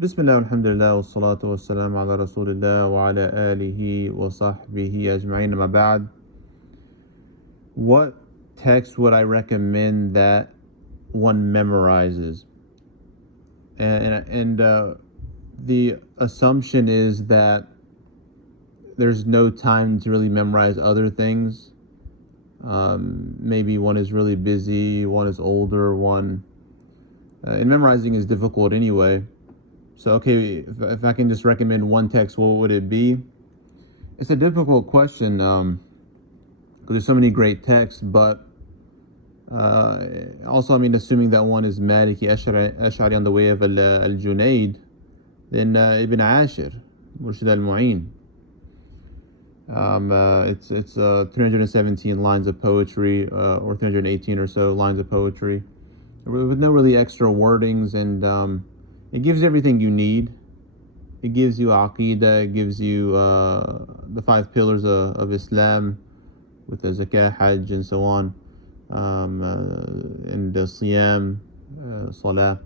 Bismillah, alhamdulillah, wa salatu wa salam ala rasulillah wa ala alihi wa sahbihi ajma'in, ma ba'd. What text would I recommend that one memorizes? And the assumption is that there's no time to really memorize other things. Maybe one is really busy, one is older, and memorizing is difficult anyway. So, okay, if I can just recommend one text, what would it be? It's a difficult question because there's so many great texts, but also, assuming that one is Maliki, Ashari on the way of Junayd, then Ibn Ashir, Murshid Al Mueen. It's 317 lines of poetry, or 318 or so lines of poetry, with no really extra wordings, and it gives everything you need. It gives you aqidah, it gives you the 5 pillars of Islam, with the zakah, hajj, and so on, and the siyam, salah.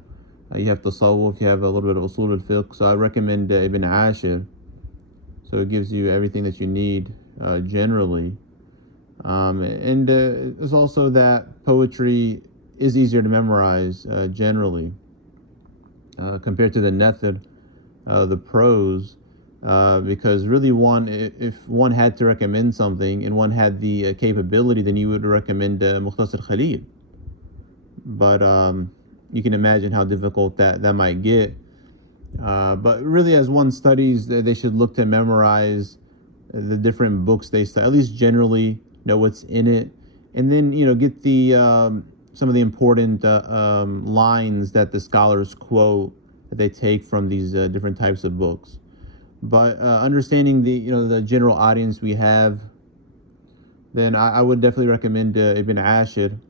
You have tasawwuf, you have a little bit of usul al-fiqh. So I recommend Ibn Ashir. So it gives you everything that you need generally. And it's also that poetry is easier to memorize generally. Compared to the nathar, the prose, because really if one had to recommend something and one had the capability, then you would recommend Mukhtasar Khalil. But you can imagine how difficult that might get. But really, as one studies, they should look to memorize the different books they study, at least generally know what's in it, and then get the some of the important lines that the scholars quote, that they take from these different types of books. But understanding the general audience we have, then I would definitely recommend Ibn Ashir,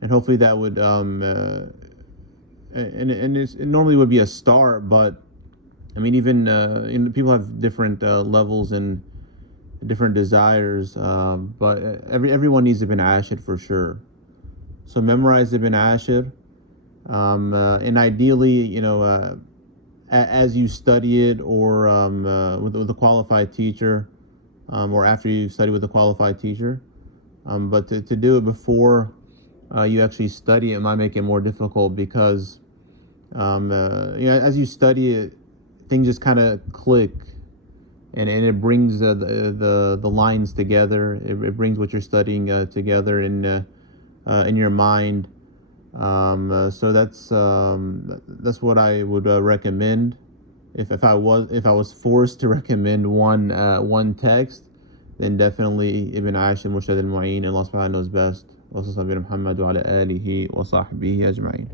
and hopefully that would it normally would be a start, but even people have different levels and different desires, but everyone needs Ibn Ashir for sure. So memorize Ibn Ashir, and ideally, as you study it, or with a qualified teacher, or after you study with a qualified teacher. But to do it before you actually study it might make it more difficult, because as you study it, things just kind of click, and it brings the lines together. It brings what you're studying together in your mind. So that's what I would recommend. If I was forced to recommend one text, then definitely Ibn Ashir, Murshid Al Mueen. Allah subhanahu knows best. Wa sallallahu ala alihi wa sahbihi ajma'in.